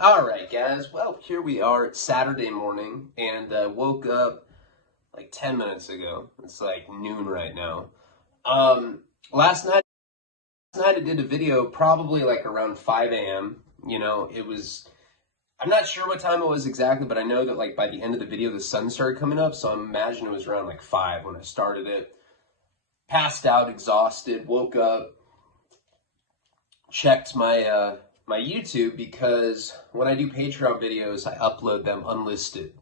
All right, guys. Well, here we are. It's Saturday morning, and woke up like 10 minutes ago. It's like noon right now. Um, last night I did a video probably like around 5 a.m. I'm not sure what time it was exactly, but I know that like by the end of the video, the sun started coming up. So I imagine it was around like 5 when I started it. Passed out, exhausted, woke up, checked my YouTube because when I do Patreon videos, I upload them unlisted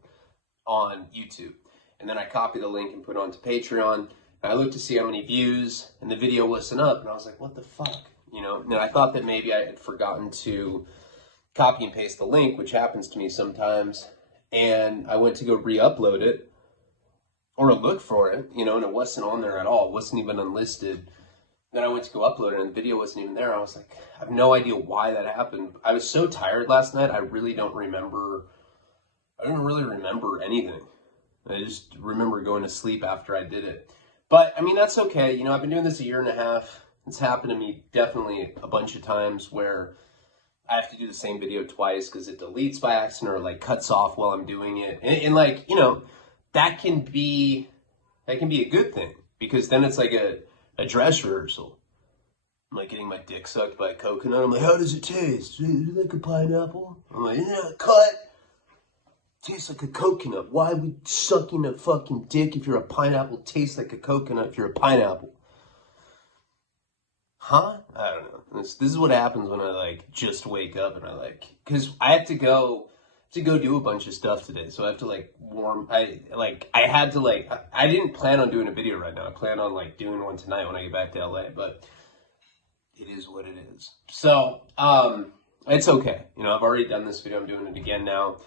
on YouTube. And then I copy the link and put it onto Patreon. And I looked to see how many views, and the video wasn't up. And I was like, what the fuck? And I thought that maybe I had forgotten to copy and paste the link, which happens to me sometimes. And I went to go re-upload it or look for it, and it wasn't on there at all. It wasn't even unlisted. Then I went to go upload it, and the video wasn't even there. I was like, I have no idea why that happened. I was so tired last night, I really don't remember. I don't really remember anything. I just remember going to sleep after I did it. But, I mean, that's okay. I've been doing this a year and a half. It's happened to me definitely a bunch of times where I have to do the same video twice because it deletes by accident or, like, cuts off while I'm doing it. And like, that can be a good thing because then it's like a dress rehearsal. I'm like getting my dick sucked by a coconut. I'm like, how does it taste? Is it like a pineapple? I'm like, yeah, cut. Tastes like a coconut. Why would sucking a fucking dick if you're a pineapple taste like a coconut if you're a pineapple? Huh? I don't know. This is what happens when I like just wake up and because I have to go do a bunch of stuff today. So I have to like I didn't plan on doing a video right now. I plan on like doing one tonight when I get back to LA, but it is what it is. So, it's okay. I've already done this video. I'm doing it again now.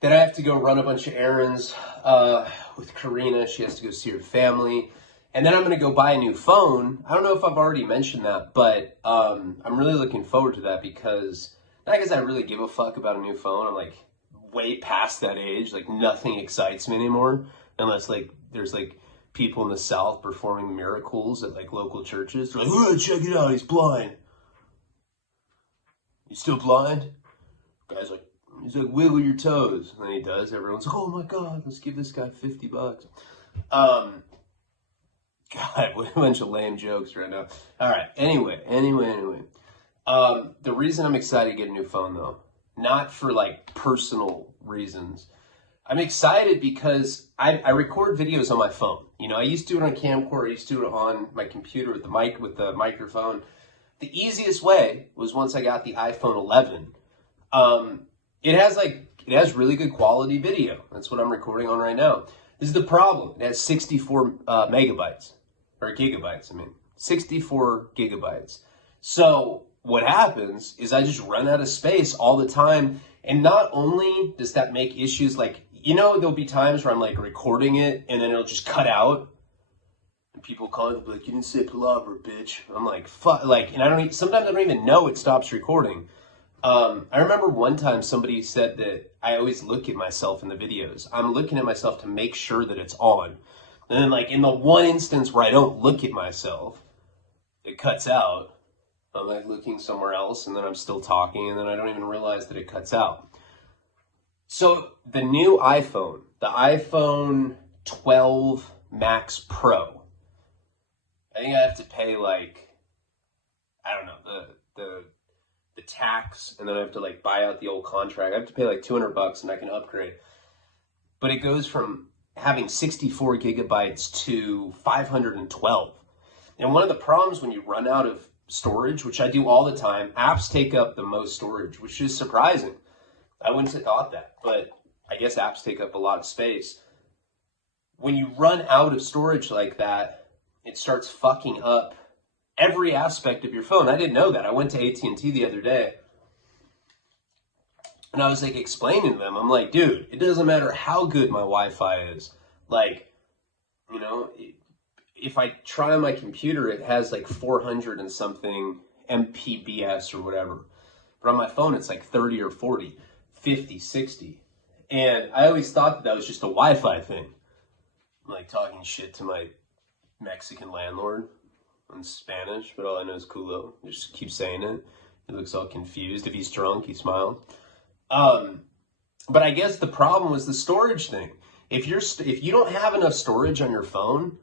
Then I have to go run a bunch of errands with Karina. She has to go see her family. And then I'm going to go buy a new phone. I don't know if I've already mentioned that, but I'm really looking forward to that because not because I really give a fuck about a new phone. I'm like way past that age. Like nothing excites me anymore unless like there's like people in the South performing miracles at like local churches. They're like, oh, check it out, he's blind. You still blind? Guy's like, he's like, wiggle your toes. And then he does. Everyone's like, oh my God, let's give this guy $50. God, what a bunch of lame jokes right now. All right. Anyway. The reason I'm excited to get a new phone though, not for like personal reasons. I'm excited because I record videos on my phone. I used to do it on camcorder. I used to do it on my computer with the microphone. The easiest way was once I got the iPhone 11. It has really good quality video. That's what I'm recording on right now. This is the problem. It has 64 megabytes or gigabytes. 64 gigabytes. So what happens is I just run out of space all the time. And not only does that make issues like, there'll be times where I'm like recording it and then it'll just cut out. And people call it like, you didn't say palaver, bitch. I'm like, fuck, like, and sometimes I don't even know it stops recording. I remember one time somebody said that I always look at myself in the videos. I'm looking at myself to make sure that it's on. And then like in the one instance where I don't look at myself, it cuts out. I'm like looking somewhere else and then I'm still talking and then I don't even realize that it cuts out. So the new iPhone, the iPhone 12 Max Pro, I think I have to pay like, I don't know, the tax, and then I have to like buy out the old contract. I have to pay like $200 and I can upgrade. But it goes from having 64 gigabytes to 512. And one of the problems when you run out of storage, which I do all the time, apps take up the most storage, which is surprising. I wouldn't have thought that, but I guess apps take up a lot of space. When you run out of storage like that, it starts fucking up every aspect of your phone. I didn't know that. I went to AT&T the other day and I was like explaining to them, I'm like, dude, it doesn't matter how good my Wi-Fi is. Like, if I try on my computer, it has like 400 and something MPBS or whatever. But on my phone, it's like 30 or 40, 50, 60. And I always thought that was just a Wi-Fi thing. I'm like talking shit to my Mexican landlord in Spanish, but all I know is culo. I just keep saying it. He looks all confused. If he's drunk, he smiles. But I guess the problem was the storage thing. If you don't have enough storage on your phone,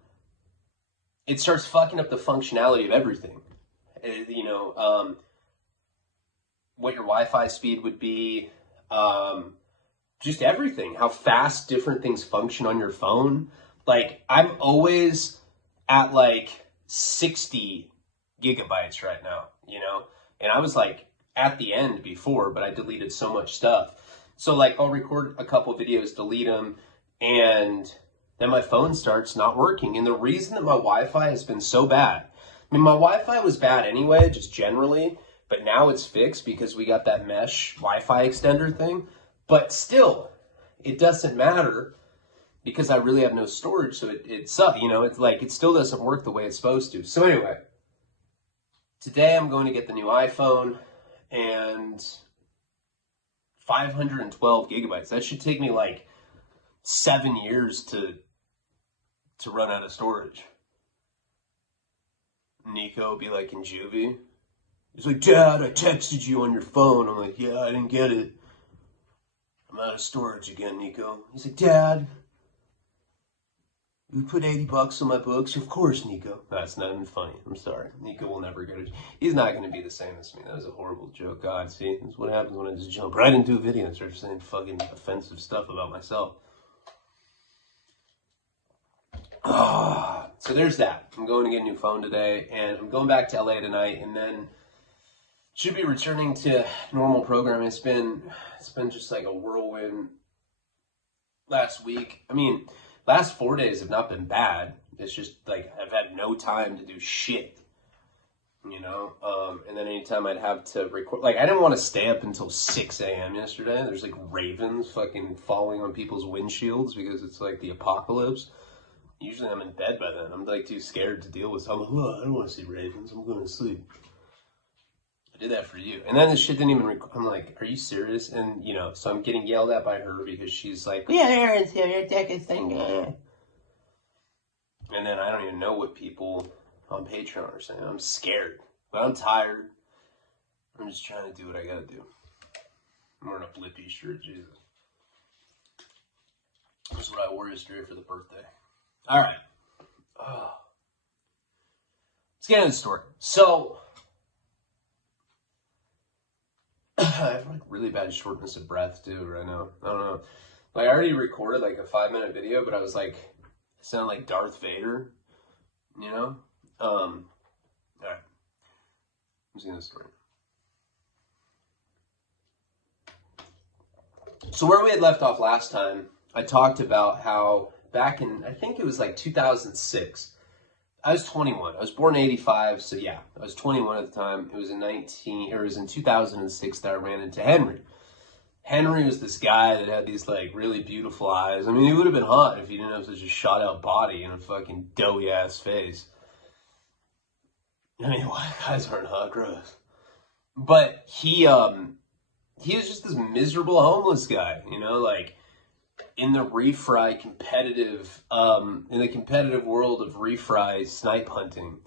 it starts fucking up the functionality of everything. You know, what your Wi-Fi speed would be, just everything. How fast different things function on your phone. Like, I'm always at like 60 gigabytes right now, you know? And I was like at the end before, but I deleted so much stuff. So like I'll record a couple videos, delete them, and then my phone starts not working. And the reason that my Wi-Fi has been so bad, I mean, my Wi-Fi was bad anyway, just generally, but now it's fixed because we got that mesh Wi-Fi extender thing. But still, it doesn't matter because I really have no storage, so it sucks, you know, it's like, it still doesn't work the way it's supposed to. So anyway, today I'm going to get the new iPhone, and 512 gigabytes. That should take me like 7 years to run out of storage. Nico be like in juvie. He's like, Dad, I texted you on your phone. I'm like, yeah, I didn't get it. I'm out of storage again, Nico. He's like, Dad, you put $80 on my books? Of course, Nico. That's not even funny. I'm sorry. Nico will never go to... He's not going to be the same as me. That was a horrible joke. God, see? That's what happens when I just jump right into a video and start saying fucking offensive stuff about myself. So there's that. I'm going to get a new phone today, and I'm going back to LA tonight, and then should be returning to normal programming. It's been just like a whirlwind last week. I mean, last 4 days have not been bad. It's just like I've had no time to do shit, you know? And then anytime I'd have to record, like I didn't want to stay up until 6 a.m. yesterday. There's like ravens fucking falling on people's windshields because it's like the apocalypse. Usually I'm in bed by then. I'm like too scared to deal with. I'm like, oh, I don't want to see ravens. I'm going to sleep. I did that for you. And then this shit didn't even record. I'm like, are you serious? And, you know, so I'm getting yelled at by her because she's like, yeah, Aaron's here, you're taking thing. And then I don't even know what people on Patreon are saying. I'm scared. But I'm tired. I'm just trying to do what I gotta do. I'm wearing a Blippi shirt, Jesus. This is what I wore yesterday for the birthday. Alright. Let's get into the story. So, I have like really bad shortness of breath too right now. I don't know. Like I already recorded like a 5-minute video, but I was like, I sound like Darth Vader, you know? Alright. Let's get into the story. So where we had left off last time, I talked about how back in, I think it was like 2006, I was 21. I was born in 85, so yeah, I was 21 at the time. It was in 2006 that I ran into Henry. Henry was this guy that had these like really beautiful eyes. I mean, he would have been hot if he didn't have such a shot out body and a fucking doughy ass face. I mean, white guys aren't hot, gross. But he was just this miserable homeless guy, you know, like in the refry competitive, in the competitive world of refry snipe hunting.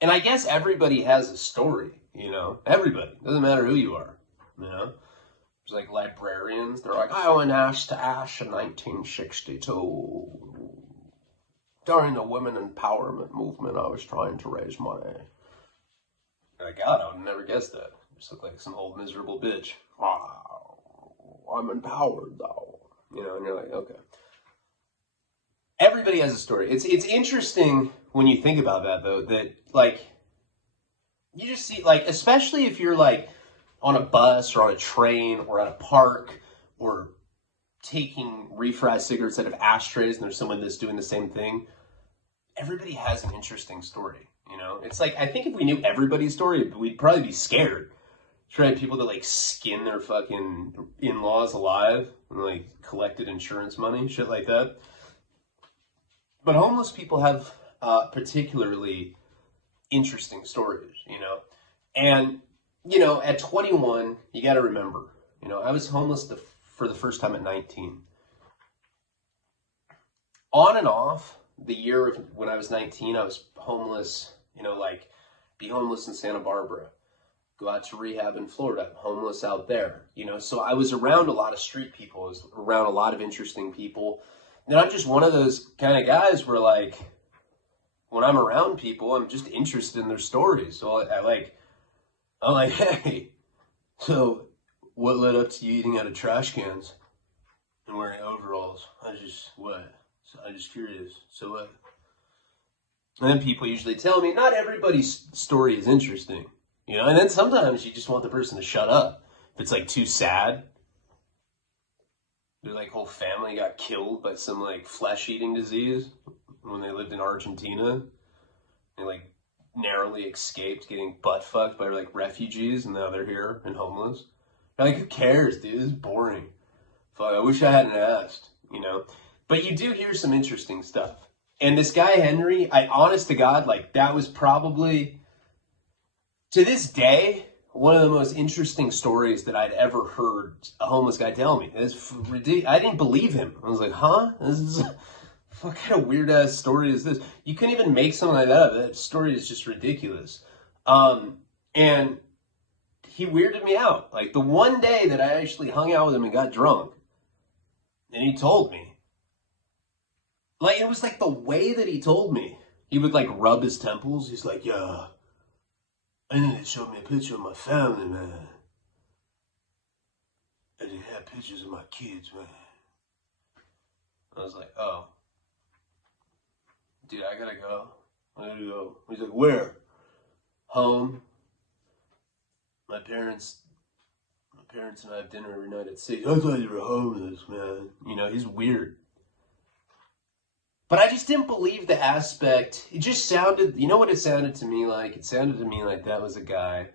And I guess everybody has a story, you know, everybody, doesn't matter who you are, you know. There's like librarians, they're like, I went ash to ash in 1962. During the women empowerment movement, I was trying to raise money. Like, God, I would never guess that. You just look like some old miserable bitch. Wow, I'm empowered though. You know, and you're like, okay. Everybody has a story. It's interesting when you think about that though, that like, you just see, like, especially if you're like on a bus or on a train or at a park or taking refried cigarettes out of ashtrays and there's someone that's doing the same thing. Everybody has an interesting story, you know? It's like, I think if we knew everybody's story, we'd probably be scared. Try people that like skin their fucking in-laws alive and like collected insurance money, shit like that. But homeless people have particularly interesting stories, you know? And, you know, at 21, you got to remember, you know, I was homeless for the first time at 19. On and off, the year of when I was 19, I was homeless, you know, like be homeless in Santa Barbara. go out to rehab in Florida, homeless out there, you know. So I was around a lot of street people, I was around a lot of interesting people. And I'm just one of those kind of guys where, like, when I'm around people, I'm just interested in their stories. So I'm like, hey, so what led up to you eating out of trash cans and wearing overalls? I'm just curious. So what? And then people usually tell me, not everybody's story is interesting, you know. And then sometimes you just want the person to shut up. If it's like too sad, their like whole family got killed by some like flesh-eating disease when they lived in Argentina. They like narrowly escaped getting butt fucked by like refugees, and now they're here and homeless. You're like, who cares, dude? This is boring. Fuck, I wish I hadn't asked, you know. But you do hear some interesting stuff. And this guy, Henry, honest to God, like, that was probably, to this day, one of the most interesting stories that I'd ever heard a homeless guy tell me. It's ridiculous. I didn't believe him. I was like, huh? This is, what kind of weird-ass story is this? You couldn't even make something like that up. That story is just ridiculous. And he weirded me out. Like, the one day that I actually hung out with him and got drunk, and he told me, like, it was like the way that he told me. He would like rub his temples. He's like, yeah, and then they showed me a picture of my family, man. And they had pictures of my kids, man. I was like, oh, dude, I gotta go. I gotta go. He's like, where? Home. My parents and I have dinner every night at 6. I thought you were homeless, man. You know, he's weird. But I just didn't believe the aspect. It just sounded, you know what it sounded to me like? It sounded to me like that was a guy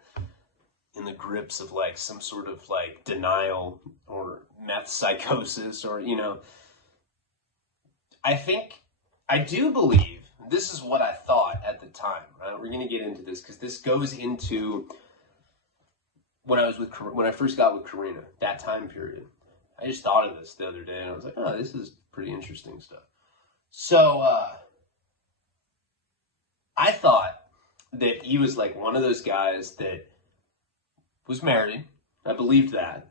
in the grips of like some sort of like denial or meth psychosis, or, you know. I do believe, this is what I thought at the time, right? We're going to get into this because this goes into when I first got with Karina, that time period. I just thought of this the other day and I was like, oh, this is pretty interesting stuff. So, I thought that he was like one of those guys that was married. I believed that.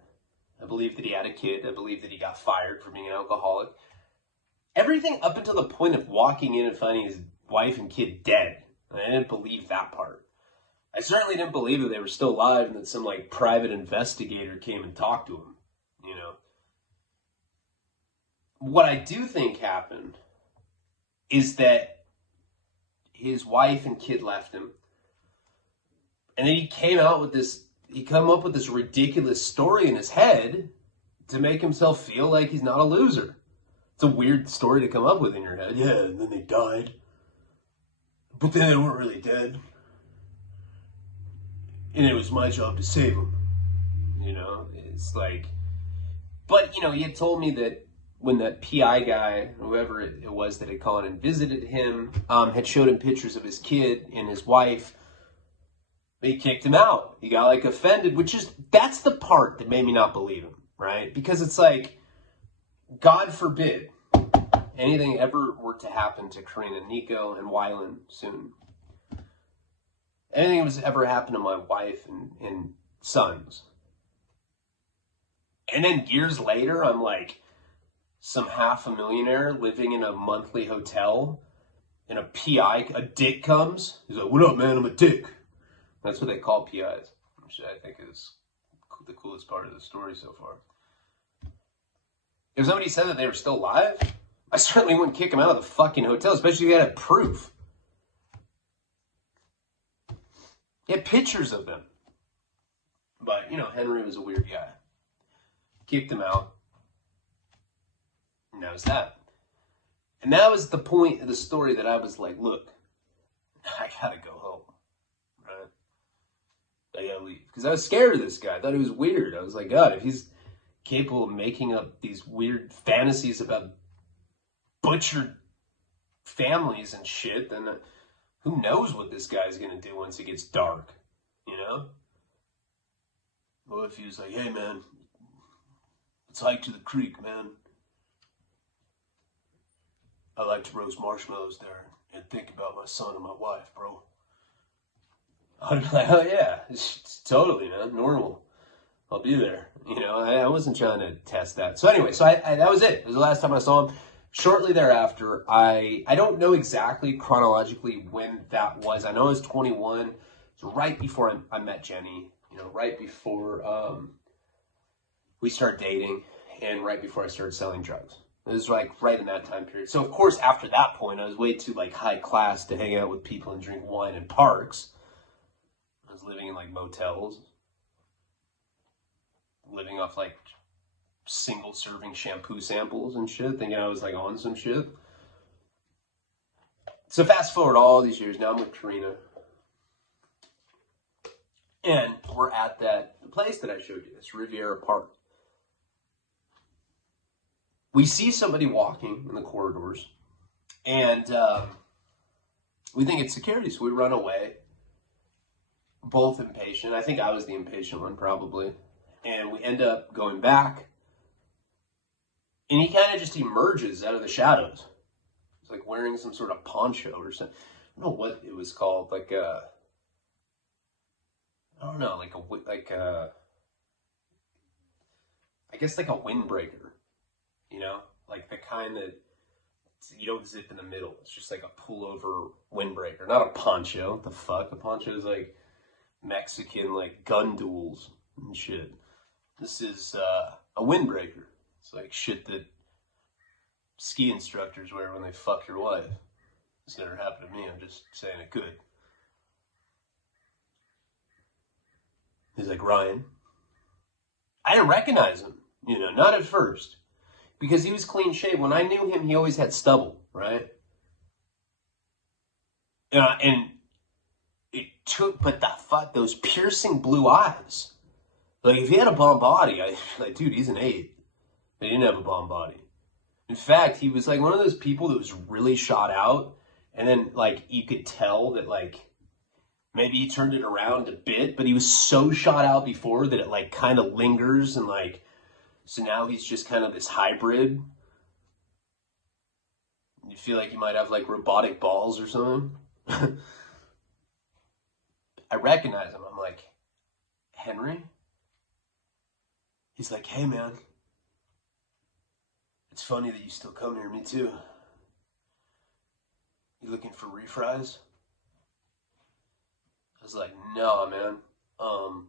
I believed that he had a kid. I believed that he got fired for being an alcoholic. Everything up until the point of walking in and finding his wife and kid dead. I didn't believe that part. I certainly didn't believe that they were still alive and that some like private investigator came and talked to him, you know. What I do think happened is that his wife and kid left him. And then he came up with this ridiculous story in his head to make himself feel like he's not a loser. It's a weird story to come up with in your head. Yeah, and then they died. But then they weren't really dead. And it was my job to save them. You know, it's like, but, you know, he had told me that when that PI guy, whoever it was that had gone and visited him, had showed him pictures of his kid and his wife, they kicked him out. He got like offended, that's the part that made me not believe him, right? Because it's like, God forbid anything ever were to happen to Karina, Nico, and Wyland soon. Anything was ever happen to my wife and sons. And then years later, I'm like, some half a millionaire living in a monthly hotel, and a dick comes. He's like, what up, man? I'm a dick. That's what they call PIs, which I think is the coolest part of the story so far. If somebody said that they were still alive, I certainly wouldn't kick them out of the fucking hotel, especially if you had proof. He had pictures of them. But, you know, Henry was a weird guy. Kicked him out. And that was that. And that was the point of the story that I was like, look, I gotta go home. Right? I gotta leave. Because I was scared of this guy. I thought he was weird. I was like, God, if he's capable of making up these weird fantasies about butchered families and shit, then who knows what this guy's gonna do once it gets dark, you know? Well, if he was like, hey, man, let's hike to the creek, man. I like to roast marshmallows there and think about my son and my wife, bro. I'd be like, oh yeah, it's totally, man, normal. I'll be there. You know, I wasn't trying to test that. So anyway, so I that was it. It was the last time I saw him. Shortly thereafter, I don't know exactly chronologically when that was. I know I was 21. So right before I met Jenny, you know, right before we started dating, and right before I started selling drugs. It was like right in that time period. So of course, after that point, I was way too like high class to hang out with people and drink wine in parks. I was living in like motels, living off like single serving shampoo samples and shit, thinking I was like on some shit. So fast forward all these years, now I'm with Karina. And we're at that place that I showed you, this Riviera Park. We see somebody walking in the corridors, and we think it's security, so we run away. Both impatient. I think I was the impatient one, probably. And we end up going back, and he kind of just emerges out of the shadows. He's like wearing some sort of poncho or something. I don't know what it was called, like a, I don't know, I guess like a windbreaker. You know, like the kind that you don't zip in the middle. It's just like a pullover windbreaker, not a poncho. What the fuck? A poncho is like Mexican, like gun duels and shit. This is a windbreaker. It's like shit that ski instructors wear when they fuck your wife. It's never happened to me. I'm just saying it could. He's like, Ryan. I didn't recognize him, you know, not at first. Because he was clean shaved. When I knew him, he always had stubble, right? And it took, but the fuck, those piercing blue eyes. Like, if he had a bomb body, like, dude, he's an 8. But he didn't have a bomb body. In fact, he was like one of those people that was really shot out. And then, like, you could tell that, like, maybe he turned it around a bit, but he was so shot out before that it, like, kind of lingers and, like, so now he's just kind of this hybrid. You feel like he might have like robotic balls or something. I recognize him. I'm like, Henry? He's like, hey man, it's funny that you still come here. Me too. You looking for refries? I was like, no man, I'm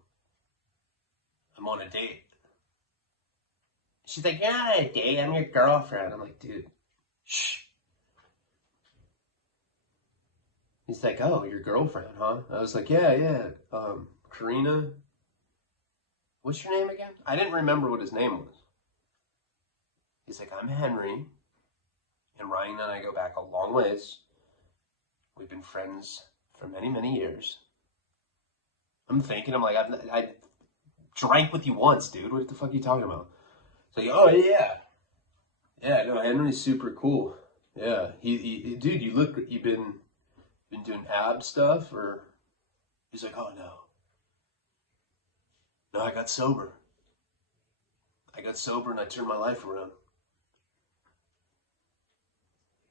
on a date. She's like, you're not on a date, I'm your girlfriend. I'm like, dude, shh. He's like, oh, your girlfriend, huh? I was like, yeah. Karina. What's your name again? I didn't remember what his name was. He's like, I'm Henry. And Ryan and I go back a long ways. We've been friends for many, many years. I'm thinking, I'm like, I drank with you once, dude. What the fuck are you talking about? It's like, oh yeah. Yeah, no, Henry's super cool. Yeah. He dude, you've been doing ab stuff, or he's like, oh no. No, I got sober. And I turned my life around.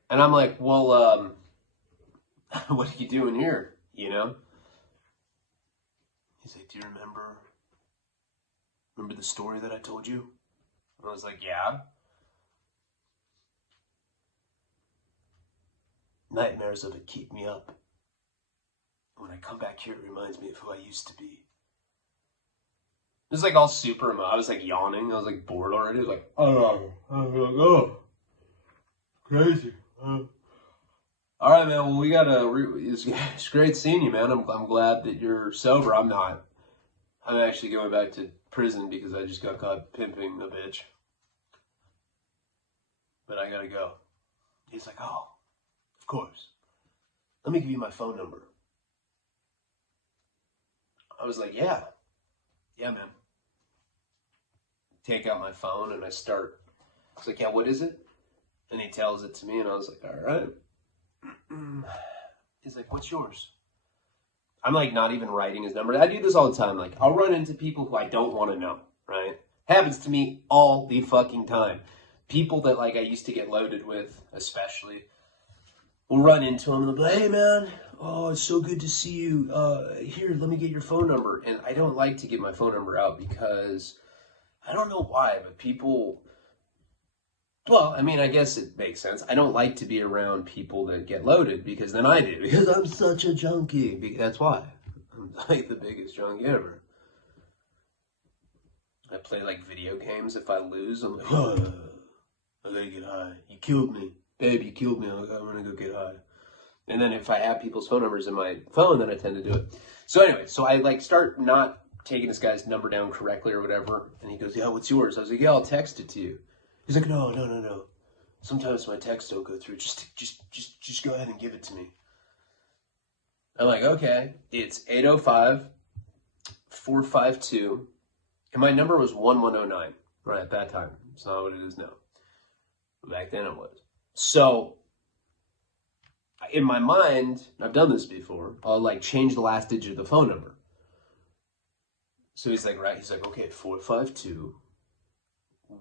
And I'm like, well, what are you doing here? You know? He's like, do you remember the story that I told you? And I was like, yeah. Nightmares of it keep me up. When I come back here, it reminds me of who I used to be. It was like all super, I was like yawning. I was like bored already. I was like, oh, crazy. All right, man. Well, we gotta. It's great seeing you, man. I'm glad that you're sober. I'm not. I'm actually going back to prison because I just got caught pimping a bitch. But I gotta go. He's like, oh, of course. Let me give you my phone number. I was like, yeah, man. Take out my phone and I start. I was like, yeah, what is it? And he tells it to me, and I was like, all right. He's like, what's yours? I'm like not even writing his number. I do this all the time. Like, I'll run into people who I don't want to know, right? Happens to me all the fucking time. People that like I used to get loaded with, especially. we'll run into them and they'll be like, hey man, oh, it's so good to see you. Here, let me get your phone number. And I don't like to give my phone number out because I don't know why, but people, well, I mean, I guess it makes sense. I don't like to be around people that get loaded because then I do, because I'm such a junkie. That's why. I'm like the biggest junkie ever. I play like video games. If I lose, I'm like, oh, I gotta get high. You killed me. Babe, you killed me. I'm gonna go get high. And then if I have people's phone numbers in my phone, then I tend to do it. So anyway, so I like start not taking this guy's number down correctly or whatever. And he goes, yeah, what's yours? I was like, yeah, I'll text it to you. He's like, no. Sometimes my texts don't go through. Just go ahead and give it to me. I'm like, okay. It's 805-452. And my number was 1109 right at that time. It's not what it is now. Back then it was. So in my mind, I've done this before, I'll like change the last digit of the phone number. So he's like, right, he's like, okay, 452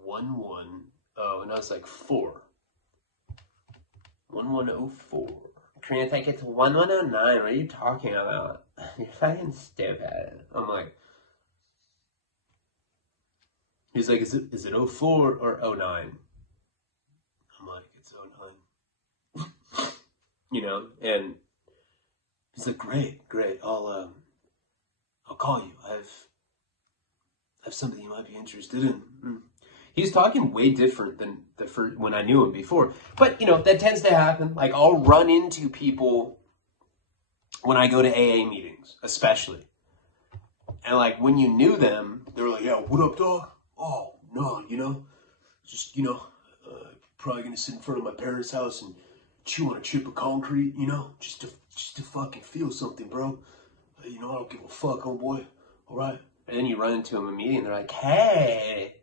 11. Oh, and I was like, 1104. Karina, I think it's 1109. What are you talking about? You're fucking stupid. I'm like, he's like, is it 04 or 09? I'm like, it's 09. You know, and he's like, great, I'll call you. I have something you might be interested in. He's talking way different than the first when I knew him before. But you know, that tends to happen. Like I'll run into people when I go to AA meetings, especially. And like when you knew them, they were like, yeah, what up, dog? Oh, no, just, probably gonna sit in front of my parents' house and chew on a chip of concrete, just to fucking feel something, bro. I don't give a fuck, homeboy. All right. And then you run into them in a meeting and they're like, hey,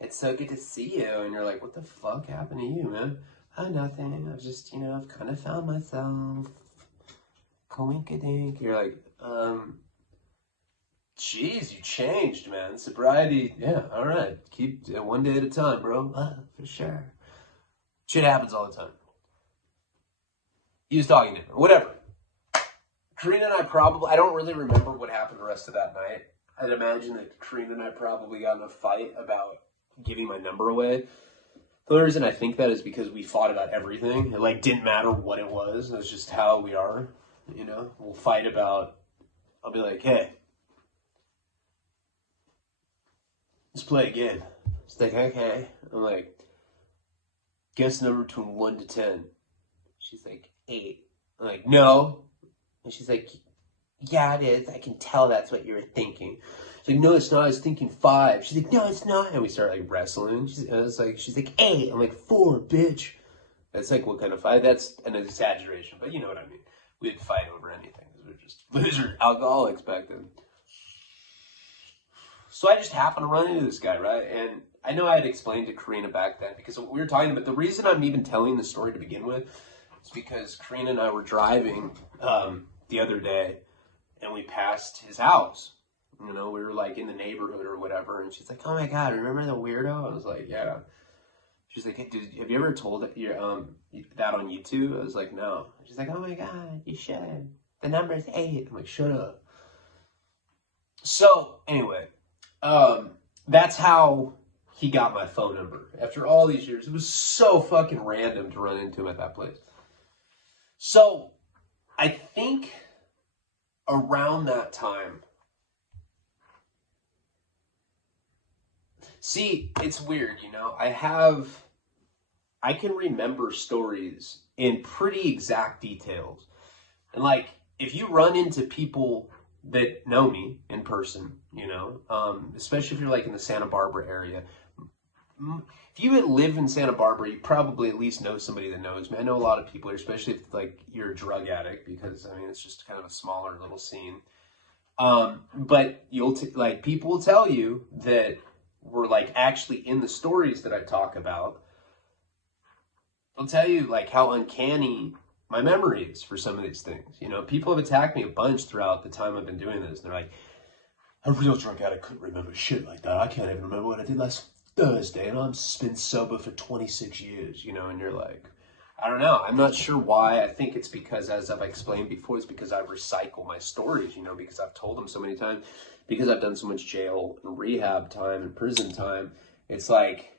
it's so good to see you. And you're like, what the fuck happened to you, man? Oh, nothing. I've just, I've kind of found myself. Coinkadink. You're like, jeez, you changed, man. Sobriety, yeah, all right. Keep one day at a time, bro. For sure. Shit happens all the time. He was talking to her, whatever. Karina and I I don't really remember what happened the rest of that night. I'd imagine that Karina and I probably got in a fight about giving my number away. The only reason I think that is because we fought about everything. It like didn't matter what it was. It's just how we are, We'll fight about, I'll be like, hey, let's play a game. It's like, okay. I'm like, guess number between 1 to 10. She's like, 8. I'm like, no. And she's like, yeah, it is. I can tell that's what you were thinking. She's like, no, it's not. I was thinking 5. She's like, no, it's not. And we start like wrestling. She's like, 8. I'm like, 4, bitch. That's like, what kind of fight? That's an exaggeration, but you know what I mean. We didn't fight over anything. We were just loser alcoholics back then. So I just happened to run into this guy, right? And I know I had explained to Karina back then because we were talking about the reason I'm even telling the story to begin with is because Karina and I were driving the other day and we passed his house. We were like in the neighborhood or whatever. And she's like, oh my God, remember the weirdo? I was like, yeah. She's like, hey, have you ever told that on YouTube? I was like, no. She's like, oh my God, you should. The number's 8. I'm like, shut up. So anyway, that's how he got my phone number. After all these years, it was so fucking random to run into him at that place. So I think around that time, see, it's weird, I can remember stories in pretty exact details. And like, if you run into people that know me in person, especially if you're like in the Santa Barbara area. If you live in Santa Barbara, you probably at least know somebody that knows me. I know a lot of people here, especially if like you're a drug addict, because it's just kind of a smaller little scene. But people will tell you that were like actually in the stories that I talk about. They'll tell you like how uncanny my memory is for some of these things. People have attacked me a bunch throughout the time I've been doing this. And they're like, a real drug addict couldn't remember shit like that. I can't even remember what I did last Thursday, and I've been sober for 26 years, and you're like, I don't know. I'm not sure why. I think it's because, as I've explained before, it's because I recycle my stories, you know, because I've told them so many times, because I've done so much jail and rehab time and prison time. It's like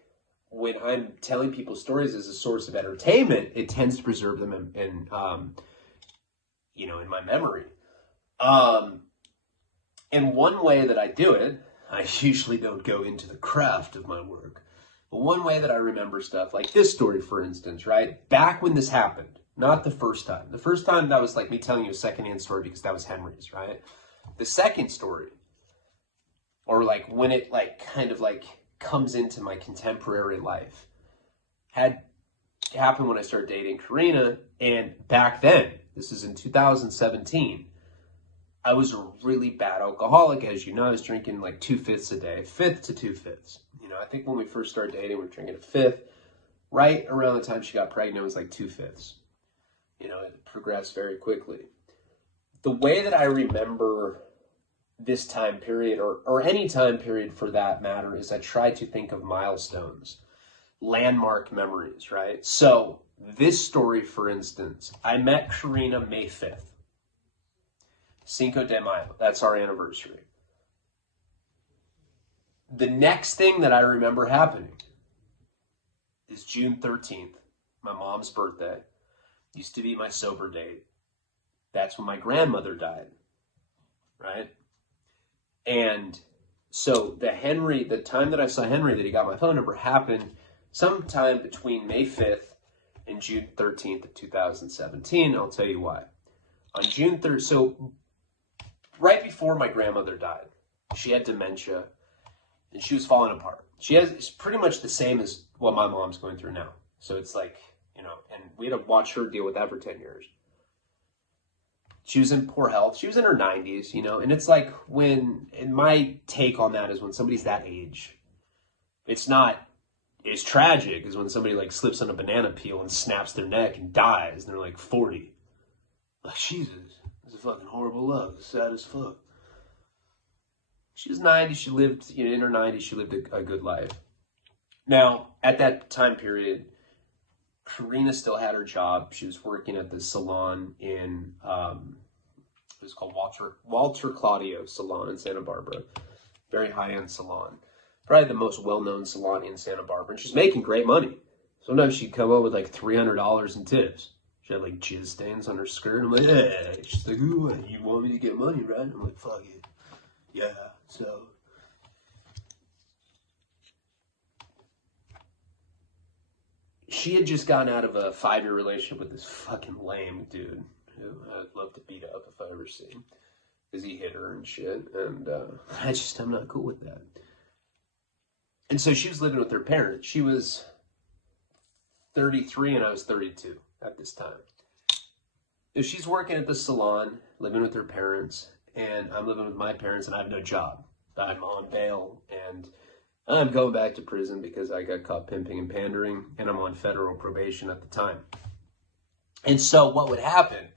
when I'm telling people stories as a source of entertainment, it tends to preserve them you know, in my memory. And one way that I do it, I usually don't go into the craft of my work. But one way that I remember stuff, like this story, for instance, right? Back when this happened, not the first time. The first time, that was like me telling you a secondhand story because that was Henry's, right? The second story, or like when it like kind of like comes into my contemporary life, had happened when I started dating Karina. And back then, this is in 2017, I was a really bad alcoholic. As you know, I was drinking like 2/5 a day, fifth to 2/5. You know, I think when we first started dating, we were drinking a fifth. Right around the time she got pregnant, it was like 2/5. You know, it progressed very quickly. The way that I remember this time period, or any time period for that matter, is I try to think of milestones, landmark memories, right? So this story, for instance, I met Karina May 5th. Cinco de Mayo, that's our anniversary. The next thing that I remember happening is June 13th, my mom's birthday. Used to be my sober date. That's when my grandmother died, right? And so the time that I saw Henry, that he got my phone number, happened sometime between May 5th and June 13th of 2017. I'll tell you why. On June 3rd, so right before my grandmother died, she had dementia and she was falling apart. It's pretty much the same as what my mom's going through now. So it's like, you know, and we had to watch her deal with that for 10 years. She was in poor health. She was in her 90s, you know, and it's like and my take on that is when somebody's that age, it's tragic is when somebody like slips on a banana peel and snaps their neck and dies and they're like 40. Like, Jesus, it's a fucking horrible love. It's sad as fuck. She was 90. She lived, you know, in her 90s, she lived a good life. Now, at that time period, Karina still had her job. She was working at the salon in, it was called Walter Claudio Salon in Santa Barbara. Very high-end salon. Probably the most well-known salon in Santa Barbara. And she's making great money. Sometimes she'd come up with like $300 in tips. She had like jizz stains on her skirt. I'm like, hey. She's like, ooh, you want me to get money, right? I'm like, fuck it. Yeah, so. She had just gotten out of a 5-year relationship with this fucking lame dude who I'd love to beat up if I ever see him. Because he hit her and shit. And I'm not cool with that. And so she was living with her parents. She was 33 and I was 32 at this time. So she's working at the salon, living with her parents, and I'm living with my parents and I have no job. I'm on bail and I'm going back to prison because I got caught pimping and pandering and I'm on federal probation at the time. And so what would happen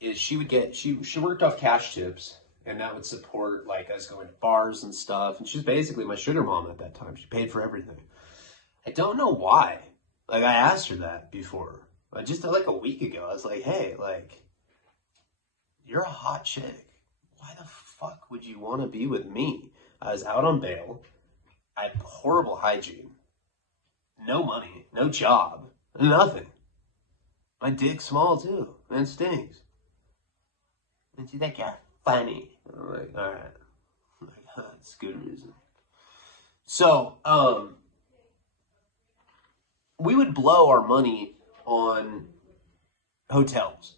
is she worked off cash tips. And that would support, like, us going to bars and stuff. And she was basically my sugar mom at that time. She paid for everything. I don't know why. Like, I asked her that before. Just like a week ago, I was like, hey, like, you're a hot chick. Why the fuck would you want to be with me? I was out on bail. I had horrible hygiene. No money. No job. Nothing. My dick's small, too. And it stinks. And she's like, yeah. Funny. I'm like, all right. I'm like, that's a good reason. So, we would blow our money on hotels.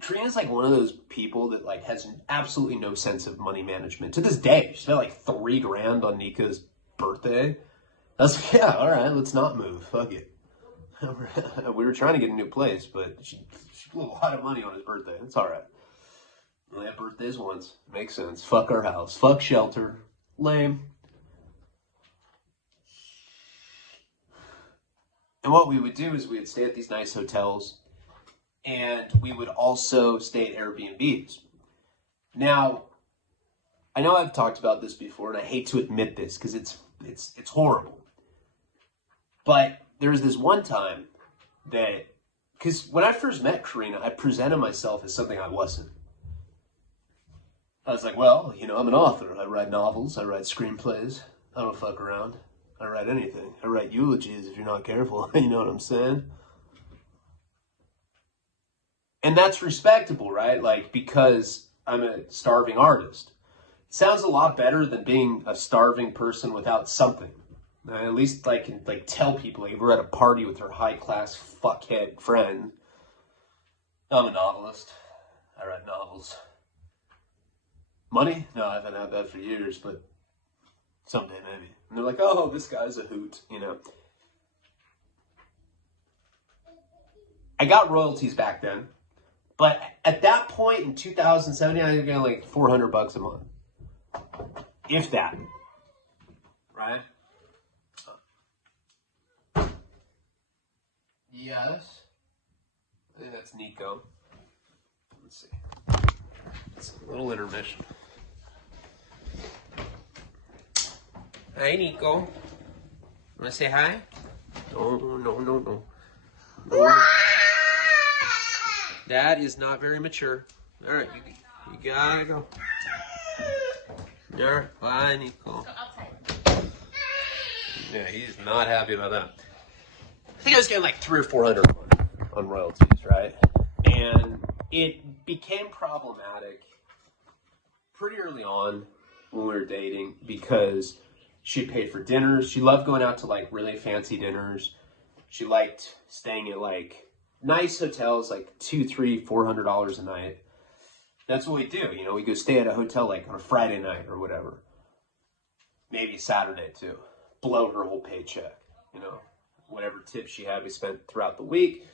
Karina's like one of those people that like has absolutely no sense of money management. To this day, she spent like $3,000 on Nika's birthday. I was like, yeah, all right, let's not move. Fuck it. We were trying to get a new place, but she blew a lot of money on his birthday. It's all right. We have birthdays once. Makes sense. Fuck our house. Fuck shelter. Lame. And what we would do is we would stay at these nice hotels and we would also stay at Airbnbs. Now, I know I've talked about this before and I hate to admit this because it's horrible. But there was this one time that, because when I first met Karina, I presented myself as something I wasn't. I was like, well, you know, I'm an author. I write novels. I write screenplays. I don't fuck around. I write anything. I write eulogies if you're not careful. You know what I'm saying? And that's respectable, right? Like, because I'm a starving artist. It sounds a lot better than being a starving person without something. At least I can like tell people, like, we're at a party with her high-class fuckhead friend. I'm a novelist. I write novels. Money? No, I haven't had that for years, but someday maybe. And they're like, oh, this guy's a hoot, you know. I got royalties back then, but at that point in 2017, I was getting like $400 a month. If that. Right? Yes. I think that's Nico. Let's see. It's a little intermission. Hi, Nico. Want to say hi? No. That is not very mature. All right, you gotta go. There, bye, Nico. Yeah, he's not happy about that. I think I was getting like $300 or $400 on royalties, right? And it became problematic pretty early on when we were dating because she paid for dinners. She loved going out to like really fancy dinners. She liked staying at like nice hotels, like $200, $300, $400 a night. That's what we do. You know, we go stay at a hotel like on a Friday night or whatever. Maybe Saturday too. Blow her whole paycheck, you know. Whatever tips she had, we spent throughout the week.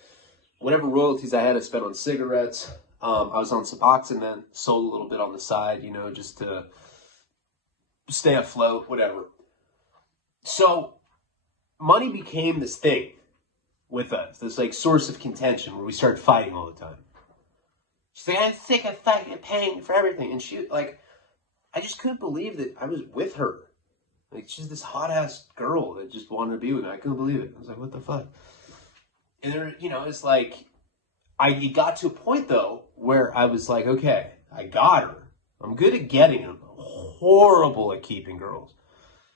Whatever royalties I had, I spent on cigarettes. I was on Suboxone then, sold a little bit on the side, you know, just to stay afloat, whatever. So money became this thing with us, this like source of contention where we started fighting all the time. She's like, I'm sick of fucking paying for everything. And she, like, I just couldn't believe that I was with her. Like, she's this hot-ass girl that just wanted to be with me. I couldn't believe it. I was like, what the fuck? And there, you know, it's like, it got to a point, though, where I was like, okay, I got her. I'm good at getting them. Horrible at keeping girls.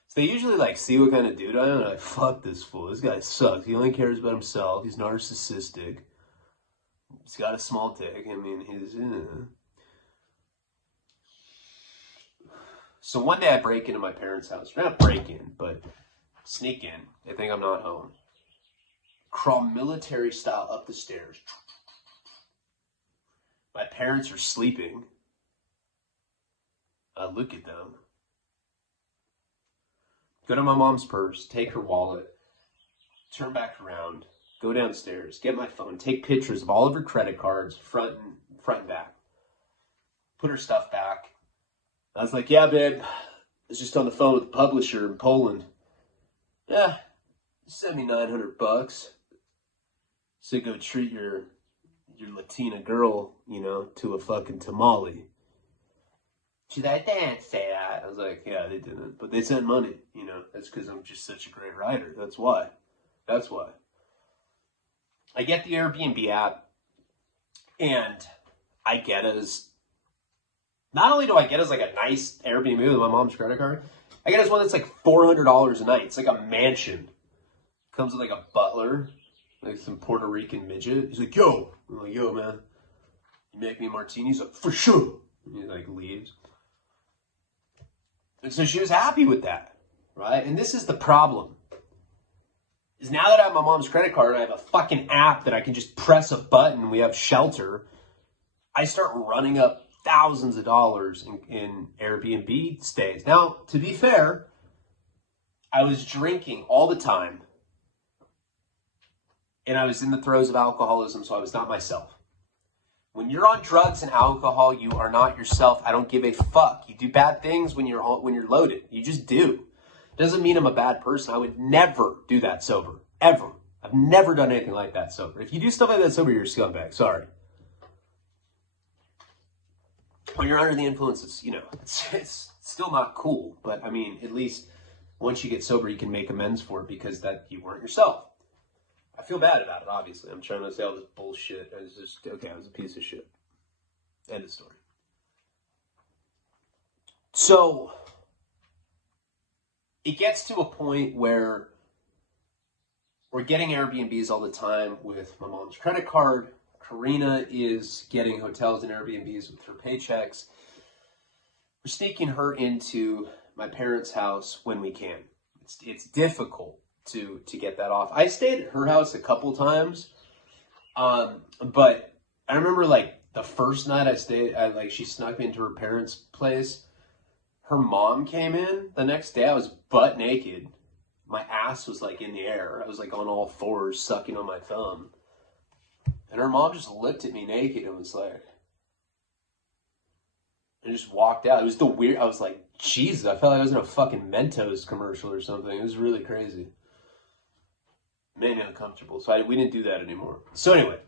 So they usually, like, see what kind of dude I am, and I'm like, fuck this fool. This guy sucks. He only cares about himself. He's narcissistic. He's got a small dick. I mean, he's... So one day I break into my parents' house. Not break in, but sneak in. They think I'm not home. Crawl military style up the stairs. My parents are sleeping. I look at them. Go to my mom's purse, take her wallet, turn back around, go downstairs, get my phone, take pictures of all of her credit cards, front and back. Put her stuff back. I was like, yeah, babe, I was just on the phone with the publisher in Poland. Yeah, send me $900. So go treat your Latina girl, you know, to a fucking tamale. She's like, they didn't say that. I was like, yeah, they didn't. But they sent money, you know. That's because I'm just such a great writer. That's why. I get the Airbnb app, and I get it as... Not only do I get it as like a nice Airbnb with my mom's credit card, I get it as one that's like $400 a night. It's like a mansion. Comes with like a butler, like some Puerto Rican midget. He's like, yo. I'm like, yo, man. You make me a martini? He's like, for sure. And he like leaves. And so she was happy with that, right? And this is the problem. Is now that I have my mom's credit card, I have a fucking app that I can just press a button. We have shelter. I start running up thousands of dollars in Airbnb stays. Now, to be fair, I was drinking all the time. And I was in the throes of alcoholism, so I was not myself. When you're on drugs and alcohol, you are not yourself. I don't give a fuck. You do bad things when you're loaded. You just do. Doesn't mean I'm a bad person. I would never do that sober. Ever. I've never done anything like that sober. If you do stuff like that sober, you're a scumbag. Sorry. When you're under the influence, it's, you know, it's still not cool. But, I mean, at least once you get sober, you can make amends for it because that you weren't yourself. I feel bad about it, obviously. I'm trying to say all this bullshit. I was just, okay, I was a piece of shit. End of story. So, it gets to a point where we're getting Airbnbs all the time with my mom's credit card. Karina is getting hotels and Airbnbs with her paychecks. We're sneaking her into my parents' house when we can. It's difficult to get that off. I stayed at her house a couple times, but I remember like the first night I stayed, she snuck me into her parents' place. Her mom came in the next day. I was butt naked. My ass was like in the air. I was like on all fours, sucking on my thumb. And her mom just looked at me naked and was like, and just walked out. It was I was like, Jesus, I felt like I was in a fucking Mentos commercial or something. It was really crazy. Made me uncomfortable. So we didn't do that anymore. So anyway,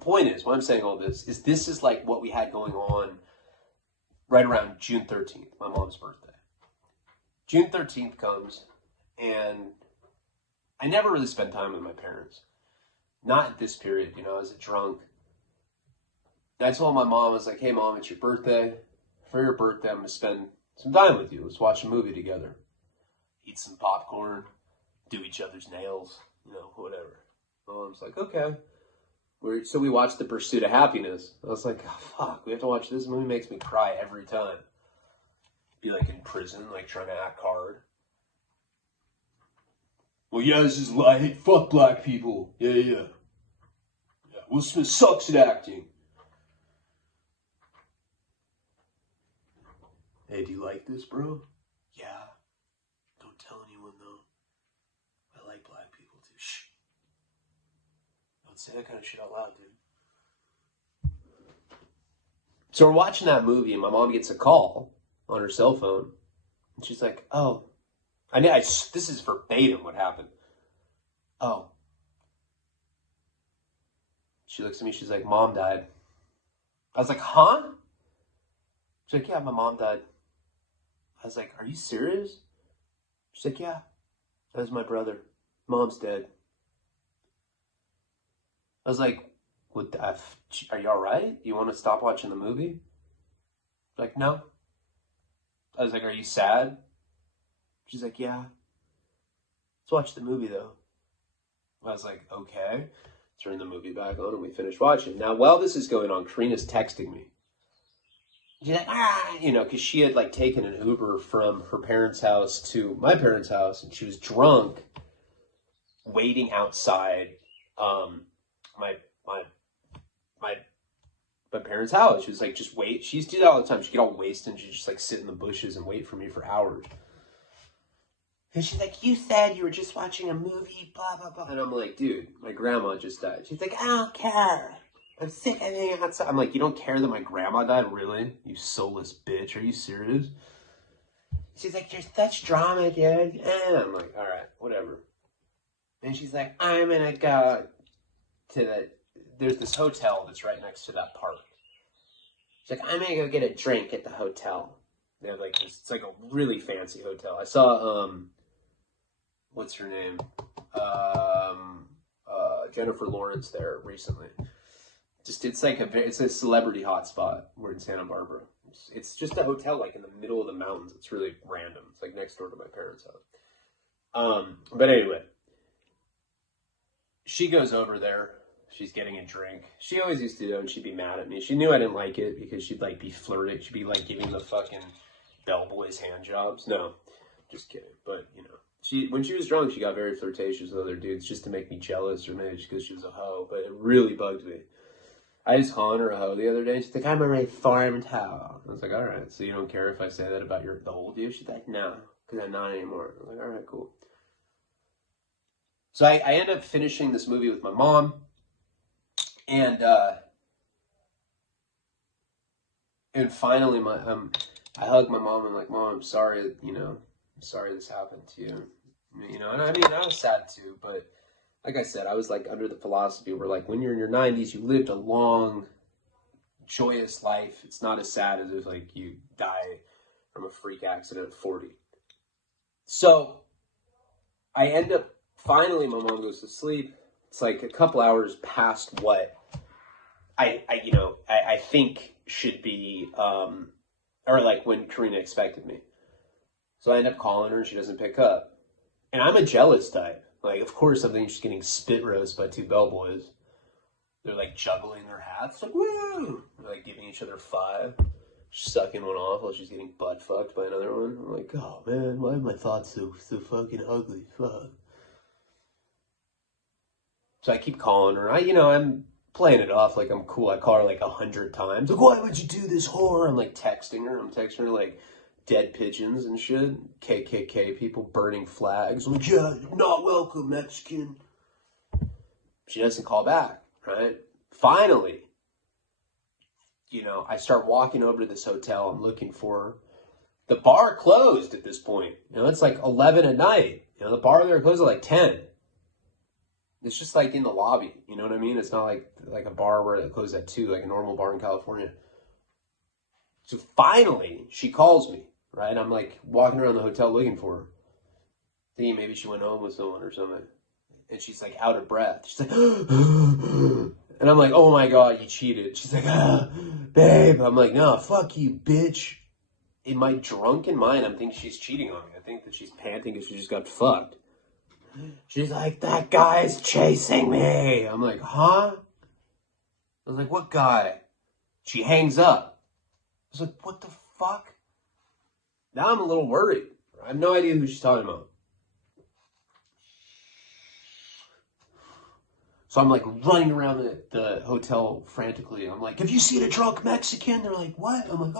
point is, why I'm saying all this is like what we had going on right around June 13th, my mom's birthday. June 13th comes, and I never really spent time with my parents. Not at this period, I was a drunk. I told my mom, I was like, hey mom, it's your birthday. For your birthday, I'm going to spend some time with you. Let's watch a movie together. Eat some popcorn, do each other's nails, whatever. My mom's like, okay. So we watched The Pursuit of Happiness. I was like, oh, fuck, we have to watch this movie. It makes me cry every time. Be like in prison, like trying to act hard. Well, yeah, this is like, fuck black people. Yeah. Will Smith sucks at acting. Hey, do you like this, bro? Yeah. Don't tell anyone, though. I like black people, too. Shh. Don't say that kind of shit out loud, dude. So we're watching that movie, and my mom gets a call on her cell phone. And she's like, oh. This is verbatim what happened. Oh. She looks at me, she's like, Mom died. I was like, huh? She's like, yeah, my mom died. I was like, are you serious? She's like, yeah, that was my brother. Mom's dead. I was like, are you all right? You want to stop watching the movie? She's like, no. I was like, are you sad? She's like, yeah. Let's watch the movie, though. I was like, okay. Turn the movie back on, and we finished watching. Now, while this is going on, Karina's texting me. She's like, because she had like taken an Uber from her parents' house to my parents' house, and she was drunk, waiting outside my parents' house. She was like, just wait. She used to do that all the time. She'd get all wasted, and she'd just like sit in the bushes and wait for me for hours. And she's like, you said you were just watching a movie, blah, blah, blah. And I'm like, dude, my grandma just died. She's like, I don't care. I'm sick of being outside. I'm like, you don't care that my grandma died? Really? You soulless bitch. Are you serious? She's like, there's such drama, dude. And I'm like, all right, whatever. And she's like, I'm going to go to there's this hotel that's right next to that park. She's like, I'm going to go get a drink at the hotel. They have like this, it's like a really fancy hotel. I saw, what's her name? Jennifer Lawrence there recently. It's a celebrity hotspot. We're in Santa Barbara. It's just a hotel like in the middle of the mountains. It's really random. It's like next door to my parents' house. But anyway, she goes over there. She's getting a drink. She always used to do it, and she'd be mad at me. She knew I didn't like it because she'd like be flirting. She'd be like giving the fucking bellboys hand jobs. No, just kidding. But when she was drunk, she got very flirtatious with other dudes just to make me jealous, or maybe just because she was a hoe. But it really bugged me. I just called her a hoe the other day. She's like, I'm a reformed hoe. I was like, all right, so you don't care if I say that about the old you? She's like, no, because I'm not anymore. I was like, all right, cool. So I end up finishing this movie with my mom, and finally I hug my mom. I'm like, Mom, I'm sorry, I'm sorry this happened to you. And I mean, I was sad too, but like I said, I was like under the philosophy where like when you're in your 90s, you lived a long, joyous life. It's not as sad as if like you die from a freak accident at 40. So I end up, finally my mom goes to sleep. It's like a couple hours past what I think should be, or like when Karina expected me. So I end up calling her, she doesn't pick up. And I'm a jealous type. Like, of course, I'm thinking she's getting spit roast by two bellboys. They're like juggling their hats, like, woo! They're like giving each other five, sucking one off while she's getting butt fucked by another one. I'm like, oh man, why are my thoughts so fucking ugly? Fuck. So I keep calling her. I'm playing it off like I'm cool. I call her like 100 times. Like, why would you do this, whore? I'm like texting her. I'm texting her like dead pigeons and shit. KKK people burning flags. I'm like, yeah, not welcome, Mexican. She doesn't call back, right? Finally, I start walking over to this hotel. I'm looking for her. The bar closed at this point. It's like 11 at night. The bar there closed at like 10. It's just like in the lobby. You know what I mean? It's not like a bar where it closed at 2, like a normal bar in California. So finally, she calls me, right? I'm like walking around the hotel looking for her. Thinking maybe she went home with someone or something. And she's like out of breath. She's like, and I'm like, oh my God, you cheated. She's like, babe. I'm like, no, fuck you, bitch. In my drunken mind, I'm thinking she's cheating on me. I think that she's panting because she just got fucked. She's like, that guy's chasing me. I'm like, huh? I was like, what guy? She hangs up. I was like, what the fuck? Now I'm a little worried. I have no idea who she's talking about. So I'm like running around the hotel frantically. I'm like, have you seen a drunk Mexican? They're like, what? I'm like,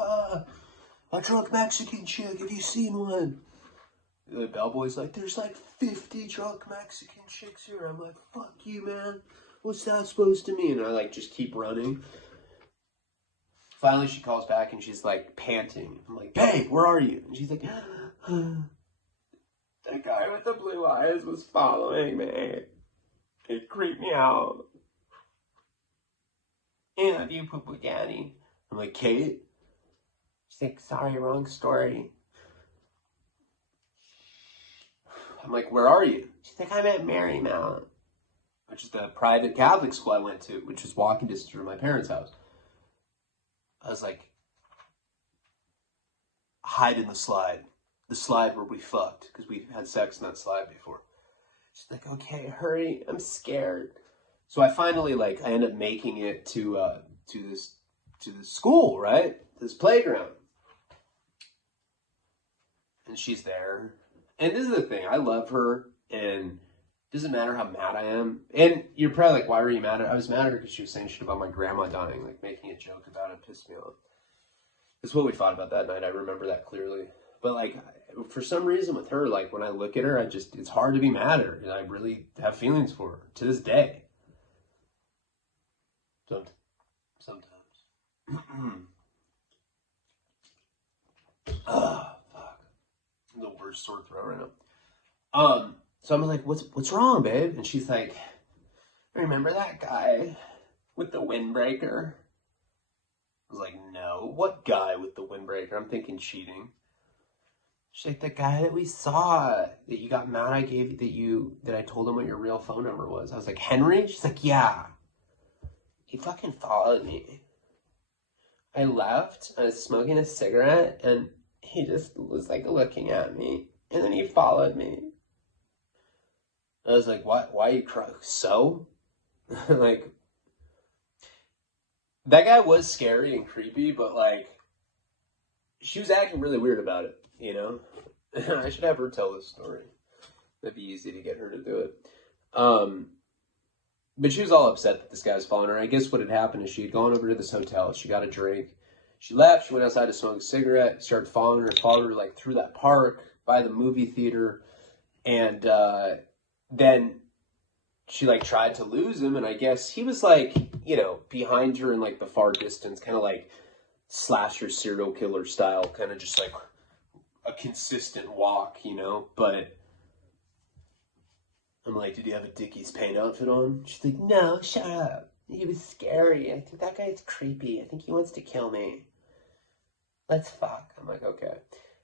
a drunk Mexican chick. Have you seen one? The bellboy's like, there's like 50 drunk Mexican chicks here. I'm like, fuck you, man. What's that supposed to mean? And I like just keep running. Finally, she calls back and she's like panting. I'm like, babe, where are you? And she's like, that guy with the blue eyes was following me. It creeped me out. I love you, poo poo daddy. I'm like, Kate? She's like, sorry, wrong story. I'm like, where are you? She's like, I'm at Marymount, which is the private Catholic school I went to, which is walking distance from my parents' house. I was like, hide in the slide where we fucked, because we had sex in that slide before. She's like, okay, hurry, I'm scared. So I finally, I end up making it to this school, right? This playground. And she's there. And this is the thing, I love her, and it doesn't matter how mad I am. And you're probably like, why were you mad at her? I was mad at her because she was saying shit about my grandma dying, like making a joke about it pissed me off. That's what we fought about that night. I remember that clearly. But for some reason with her, when I look at her, it's hard to be mad at her. And I really have feelings for her to this day. Sometimes. Fuck. I'm the worst sore throat right now. So I'm like, what's wrong, babe? And she's like, remember that guy with the windbreaker? I was like, no. What guy with the windbreaker? I'm thinking cheating. She's like, the guy that we saw, that you got mad I gave you, that I told him what your real phone number was. I was like, Henry? She's like, yeah. He fucking followed me. I left, I was smoking a cigarette, and he just was looking at me. And then he followed me. I was like, what? Why are you crying? So? That guy was scary and creepy, but she was acting really weird about it, I should have her tell this story. That'd be easy to get her to do it. But she was all upset that this guy was following her. I guess what had happened is she had gone over to this hotel. She got a drink. She left. She went outside to smoke a cigarette. Started following her. Followed her through that park, by the movie theater. And then she tried to lose him. And I guess he was behind her in the far distance, kind of slasher serial killer style, kind of just a consistent walk, But I'm like, did he have a Dickies paint outfit on? She's like, no, shut up. He was scary. I think that guy's creepy. I think he wants to kill me. Let's fuck. I'm like, okay.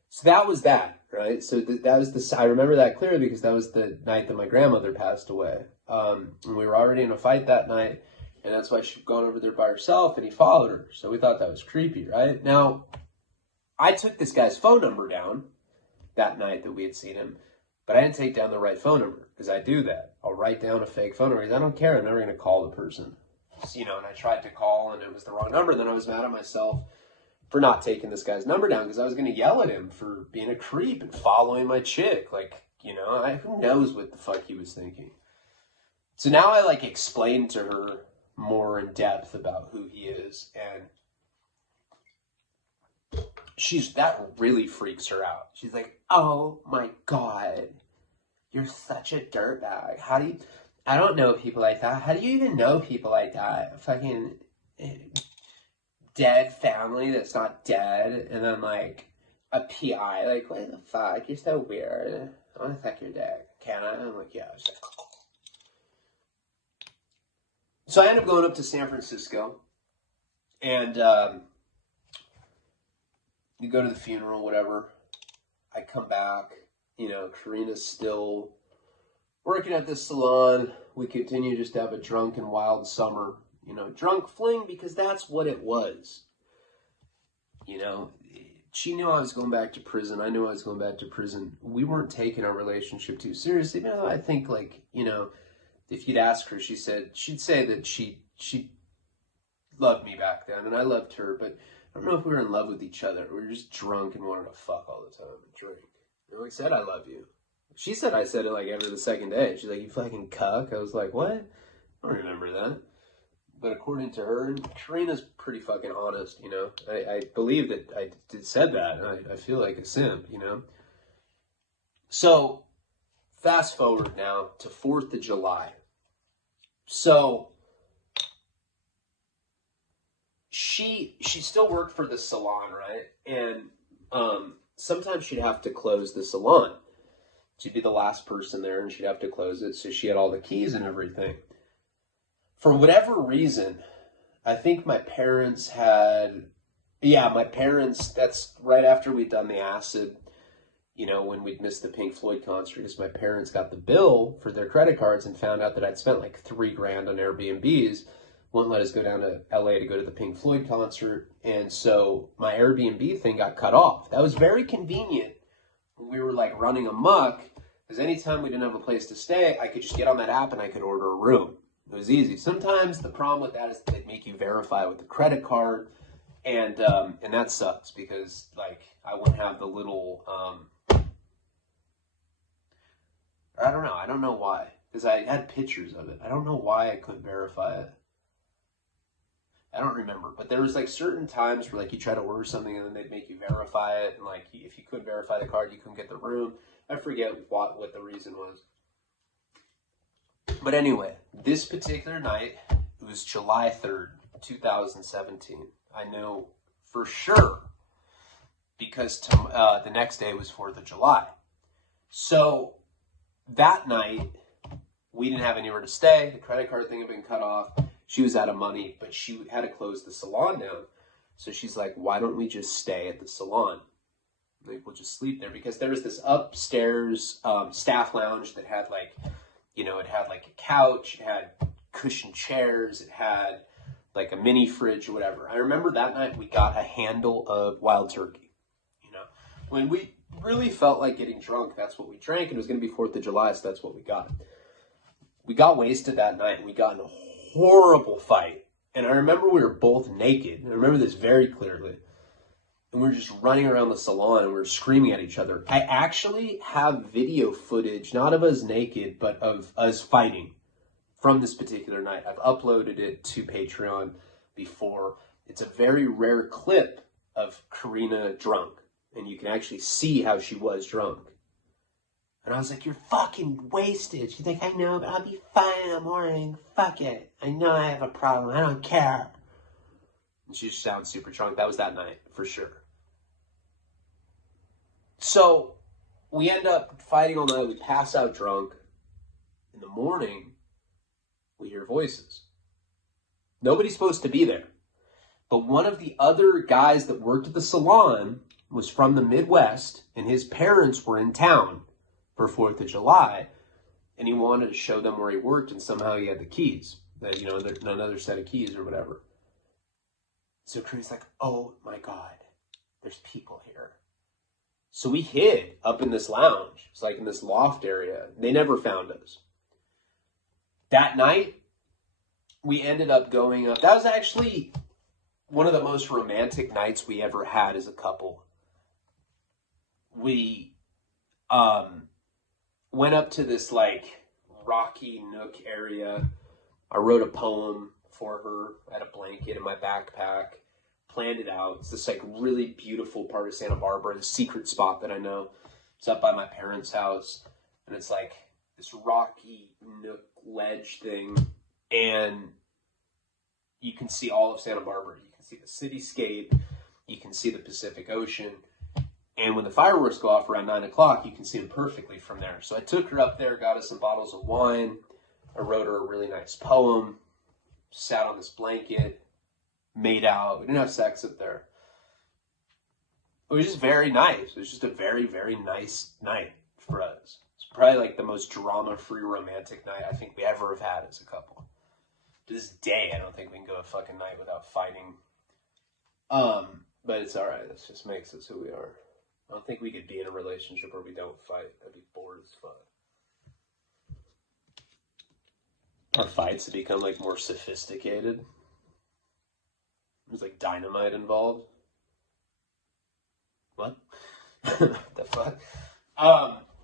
So that was that, right? So that was I remember that clearly because that was the night that my grandmother passed away. And we were already in a fight that night, and that's why she'd gone over there by herself, and he followed her. So we thought that was creepy, right? Now, I took this guy's phone number down that night that we had seen him, but I didn't take down the right phone number because I do that. I'll write down a fake phone number because I don't care. I'm never going to call the person. So, and I tried to call, and it was the wrong number, and then I was mad at myself for not taking this guy's number down because I was going to yell at him for being a creep and following my chick. Like, who knows what the fuck he was thinking. So now I explained to her more in depth about who he is, and that really freaks her out. She's like, oh my God, you're such a dirtbag. I don't know people like that. How do you even know people like that? Fucking dead family that's not dead, and then a PI. Like, what the fuck? You're so weird. I want to suck your dick. Can I? I'm like, yeah. So I ended up going up to San Francisco, and you go to the funeral, whatever. I come back, Karina's still working at this salon. We continue just to have a drunken, wild summer, drunk fling, because that's what it was. She knew I was going back to prison. I knew I was going back to prison. We weren't taking our relationship too seriously. I think, if you'd ask her, she'd say that she loved me back then, and I loved her, but I don't know if we were in love with each other. We were just drunk and wanted to fuck all the time and drink. I said, I love you. She said I said it every the second day. She's like, you fucking cuck. I was like, what? I don't remember that. But according to her, and Karina's pretty fucking honest, I believe that I said that, and I feel like a simp, So, fast forward now to 4th of July. So, she still worked for the salon, right? And sometimes she'd have to close the salon. She'd be the last person there, and she'd have to close it, so she had all the keys and everything. For whatever reason, I think my parents, that's right after we'd done the acid, when we'd missed the Pink Floyd concert, because my parents got the bill for their credit cards and found out that I'd spent $3,000 on Airbnbs, wouldn't let us go down to LA to go to the Pink Floyd concert, and so my Airbnb thing got cut off. That was very convenient when we were running amok, because anytime we didn't have a place to stay, I could just get on that app and I could order a room. It was easy. Sometimes the problem with that is they make you verify with the credit card, and that sucks because I wouldn't have the little I don't know why, because I had pictures of it. I don't know why I couldn't verify it. I don't remember, but there was certain times where you try to order something and then they'd make you verify it, and if you couldn't verify the card, you couldn't get the room. I forget what the reason was. But anyway, this particular night, it was July 3rd, 2017. I know for sure because the next day was 4th of July. So that night, we didn't have anywhere to stay. The credit card thing had been cut off. She was out of money, but she had to close the salon down. So she's like, why don't we just stay at the salon? We'll just sleep there, because there was this upstairs staff lounge that had it had a couch, it had cushioned chairs, it had a mini fridge or whatever. I remember that night we got a handle of Wild Turkey. When we really felt like getting drunk, that's what we drank. It was going to be 4th of July, so that's what we got. We got wasted that night, and we got in a horrible fight. And I remember we were both naked. I remember this very clearly. And we were just running around the salon, and we were screaming at each other. I actually have video footage, not of us naked, but of us fighting from this particular night. I've uploaded it to Patreon before. It's a very rare clip of Karina drunk, and you can actually see how she was drunk. And I was like, you're fucking wasted. She's like, I know, but I'll be fine in the morning. Fuck it. I know I have a problem. I don't care. And she just sounds super drunk. That was that night, for sure. So, we end up fighting all night. We pass out drunk. In the morning, we hear voices. Nobody's supposed to be there. But one of the other guys that worked at the salon was from the Midwest, and his parents were in town for 4th of July, and he wanted to show them where he worked, and somehow he had the keys, that, you know, another set of keys or whatever. So Karina's like, oh my God, there's people here. So we hid up in this lounge. It's like in this loft area. They never found us. That night, we ended up going up. That was actually one of the most romantic nights we ever had as a couple. We went up to this like rocky nook area. I wrote a poem for her. I had a blanket in my backpack. Planned it out. It's this like really beautiful part of Santa Barbara, the secret spot that I know. It's up by my parents' house, and it's like this rocky nook ledge thing, and you can see all of Santa Barbara. You can see the cityscape. You can see the Pacific Ocean. And when the fireworks go off around 9 o'clock, you can see them perfectly from there. So I took her up there, got us some bottles of wine. I wrote her a really nice poem, sat on this blanket, made out. We didn't have sex up there. It was just very nice. It was just a very, very nice night for us. It's probably like the most drama-free romantic night I think we ever have had as a couple. To this day, I don't think we can go a fucking night without fighting. But it's all right. That just makes us who we are. I don't think we could be in a relationship where we don't fight. I'd be bored as fuck. Our fights have become like more sophisticated. There's like dynamite involved. What? The fuck?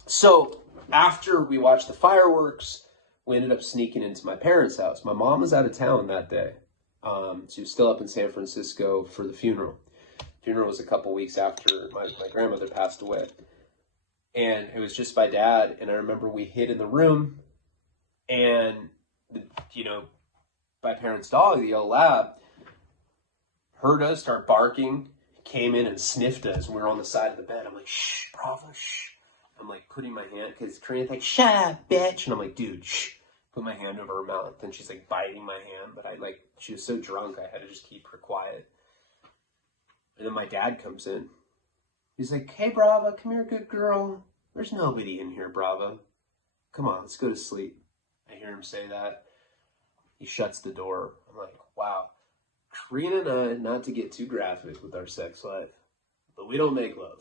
So after we watched the fireworks, we ended up sneaking into my parents' house. My mom was out of town that day. She was still up in San Francisco for the funeral. Funeral was a couple weeks after my grandmother passed away. And it was just my dad. And I remember we hid in the room, and, you know, my parents' dog, the yellow lab, heard us start barking, came in and sniffed us. And we were on the side of the bed. I'm like, shh, Bravo, shh. I'm like putting my hand, because Karina's like, shut up, bitch. And I'm like, dude, shh. Put my hand over her mouth. And she's like biting my hand. But she was so drunk, I had to just keep her quiet. And then my dad comes in. He's like, hey, Brava, come here, good girl. There's nobody in here, Brava. Come on, let's go to sleep. I hear him say that. He shuts the door. I'm like, wow. Karina and I, not to get too graphic with our sex life, but we don't make love.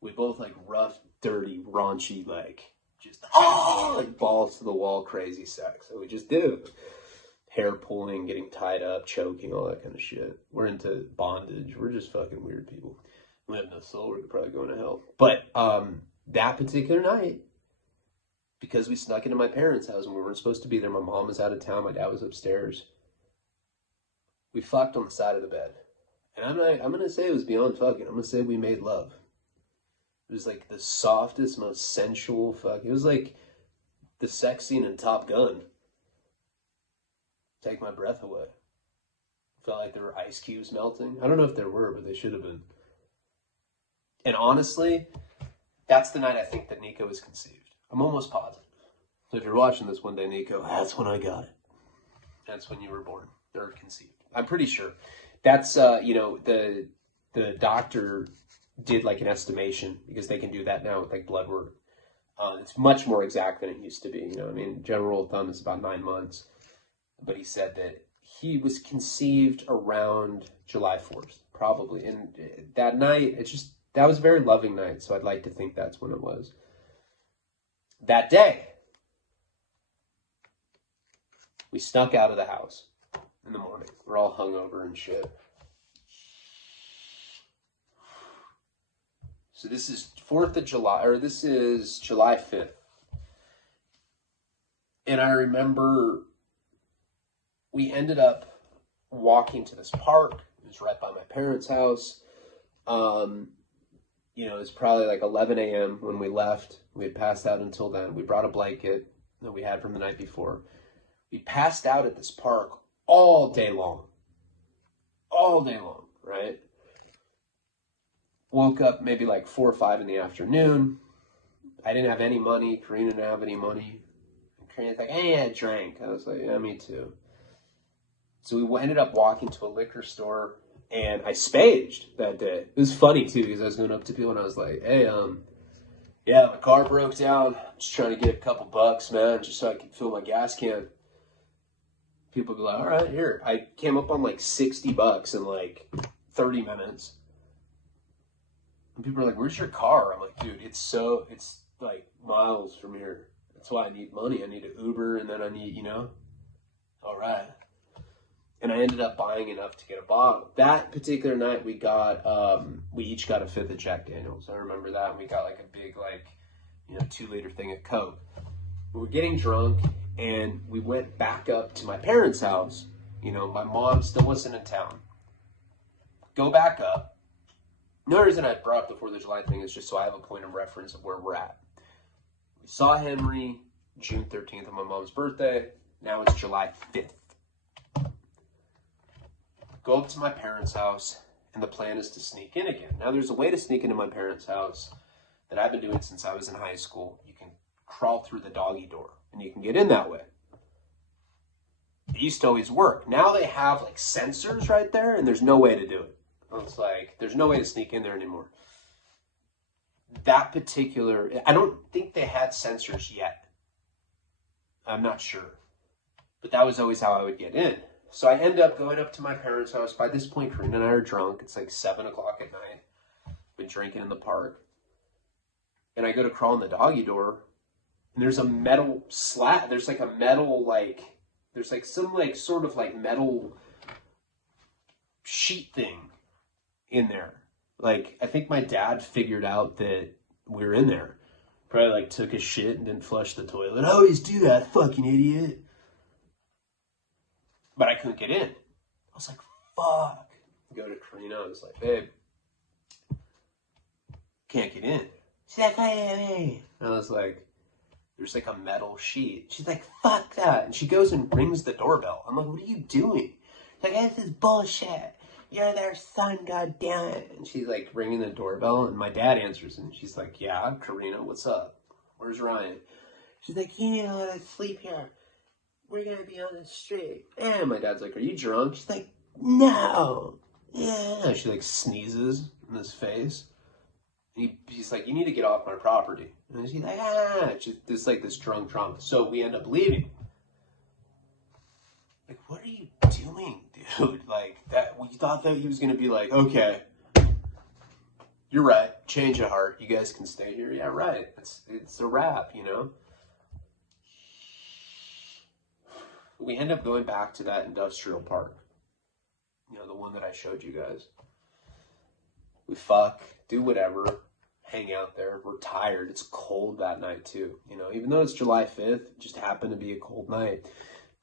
We both like rough, dirty, raunchy, like just like balls to the wall, crazy sex. So we just do. Hair pulling, getting tied up, choking, all that kind of shit. We're into bondage. We're just fucking weird people. We have no soul. We're probably going to hell. But that particular night, because we snuck into my parents' house and we weren't supposed to be there, my mom was out of town, my dad was upstairs. We fucked on the side of the bed. And I'm gonna say it was beyond fucking. I'm gonna say we made love. It was like the softest, most sensual fuck. It was like the sex scene in Top Gun. Take my breath away. Felt like there were ice cubes melting. I don't know if there were, but they should have been. And honestly, that's the night I think that Nico was conceived. I'm almost positive. So if you're watching this one day, Nico, that's when I got it. That's when you were born or conceived. I'm pretty sure. That's, you know, the doctor did like an estimation, because they can do that now with like blood work. It's much more exact than it used to be. You know, I mean, general rule of thumb is about 9 months. But he said that he was conceived around July 4th, probably. And that night, that was a very loving night. So I'd like to think that's when it was. That day, we snuck out of the house in the morning. We're all hungover and shit. So this is 4th of July, or this is July 5th. And I remember we ended up walking to this park. It was right by my parents' house. You know, it was probably like 11 a.m. when we left. We had passed out until then. We brought a blanket that we had from the night before. We passed out at this park all day long. All day long, right? Woke up maybe like 4 or 5 in the afternoon. I didn't have any money. Karina didn't have any money. And Karina's like, hey, I drank. I was like, yeah, me too. So we ended up walking to a liquor store, And I spaged that day. It was funny too, because I was going up to people and I was like, hey, yeah, my car broke down. Just trying to get a couple bucks, man, just so I can fill my gas can. People be like, all right, here. I came up on like $60 in like 30 minutes. And people are like, where's your car? I'm like, dude, it's like miles from here. That's why I need money. I need an Uber, and then I need, all right. And I ended up buying enough to get a bottle. That particular night, we each got a fifth of Jack Daniels. I remember that. And we got like a big, 2-liter thing of Coke. We were getting drunk, and we went back up to my parents' house. My mom still wasn't in town. Go back up. No reason I brought up the 4th of July thing is just so I have a point of reference of where we're at. We saw Henry June 13th on my mom's birthday. Now it's July 5th. Go up to my parents' house, and the plan is to sneak in again. Now, there's a way to sneak into my parents' house that I've been doing since I was in high school. You can crawl through the doggy door, and you can get in that way. It used to always work. Now they have like sensors right there, and there's no way to do it. It's like, there's no way to sneak in there anymore. That particular, I don't think they had sensors yet. I'm not sure. But that was always how I would get in. So I end up going up to my parents' house. By this point, Karina and I are drunk. It's like 7 o'clock at night. Been drinking in the park. And I go to crawl in the doggy door. And there's a metal slat. There's like a metal, there's like some sort of metal sheet thing in there. I think my dad figured out that we were in there. Probably took a shit and didn't flush the toilet. I always do that, fucking idiot. But I couldn't get in. I was like, fuck. Go to Karina. I was like, babe, can't get in. She's like, hey. And I was like, there's a metal sheet. She's like, fuck that. And she goes and rings the doorbell. I'm like, what are you doing? She's like, this is bullshit. You're their son, goddammit. And she's ringing the doorbell, and my dad answers, and she's like, yeah, Karina, what's up? Where's Ryan? She's like, you need to let us sleep here. We're going to be on the street. And my dad's like, are you drunk? She's like, no. Yeah. She sneezes in his face. And he's like, you need to get off my property. And she's like, Just this drunk drama. So we end up leaving. What are you doing, dude? We thought that he was going to be like, okay, you're right. Change of heart. You guys can stay here. Yeah, right. It's a wrap, We end up going back to that industrial park. The one that I showed you guys. We fuck, do whatever, hang out there. We're tired. It's cold that night too. Even though it's July 5th, it just happened to be a cold night.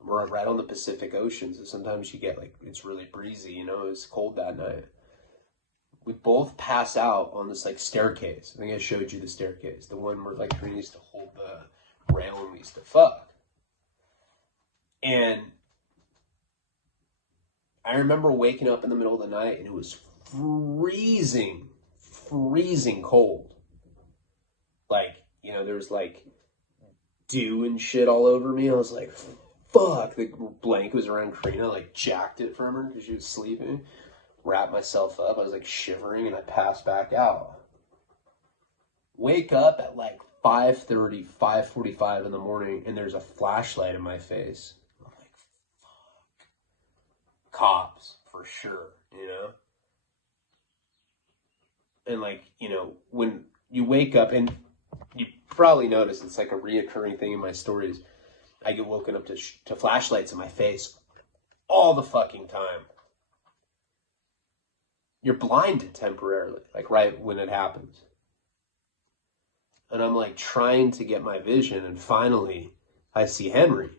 We're right on the Pacific Ocean, so sometimes you get it's really breezy, it was cold that night. We both pass out on this staircase. I think I showed you the staircase, the one where Karina used to hold the rail and we used to fuck. And I remember waking up in the middle of the night and it was freezing cold. There was dew and shit all over me. I was like, fuck. The blanket was around Karina, jacked it from her because she was sleeping. Wrapped myself up. I was shivering and I passed back out. Wake up at 5:30, 5:45 in the morning and there's a flashlight in my face. I'm like, fuck. Cops, for sure, And when you wake up, and you probably notice it's a reoccurring thing in my stories, I get woken up to flashlights in my face all the fucking time. You're blinded temporarily, right when it happens. And I'm trying to get my vision, and finally I see Henry.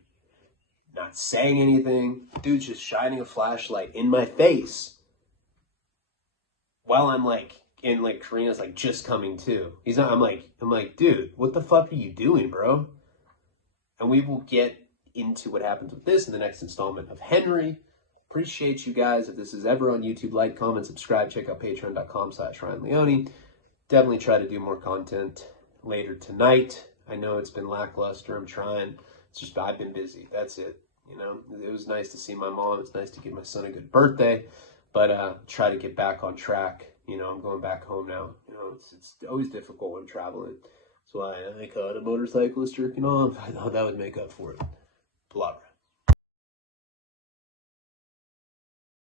Not saying anything. Dude's just shining a flashlight in my face. While I'm in Karina's just coming to. He's not, I'm like, dude, what the fuck are you doing, bro? And we will get into what happens with this in the next installment of Henry. Appreciate you guys. If this is ever on YouTube, like, comment, subscribe, check out patreon.com/Ryan Leone. Definitely try to do more content later tonight. I know it's been lackluster. I'm trying. It's just, I've been busy. That's it. It was nice to see my mom. It's nice to give my son a good birthday. but try to get back on track. I'm going back home now. It's always difficult when traveling. That's why I caught a motorcyclist jerking off. I thought that would make up for it. Palabra.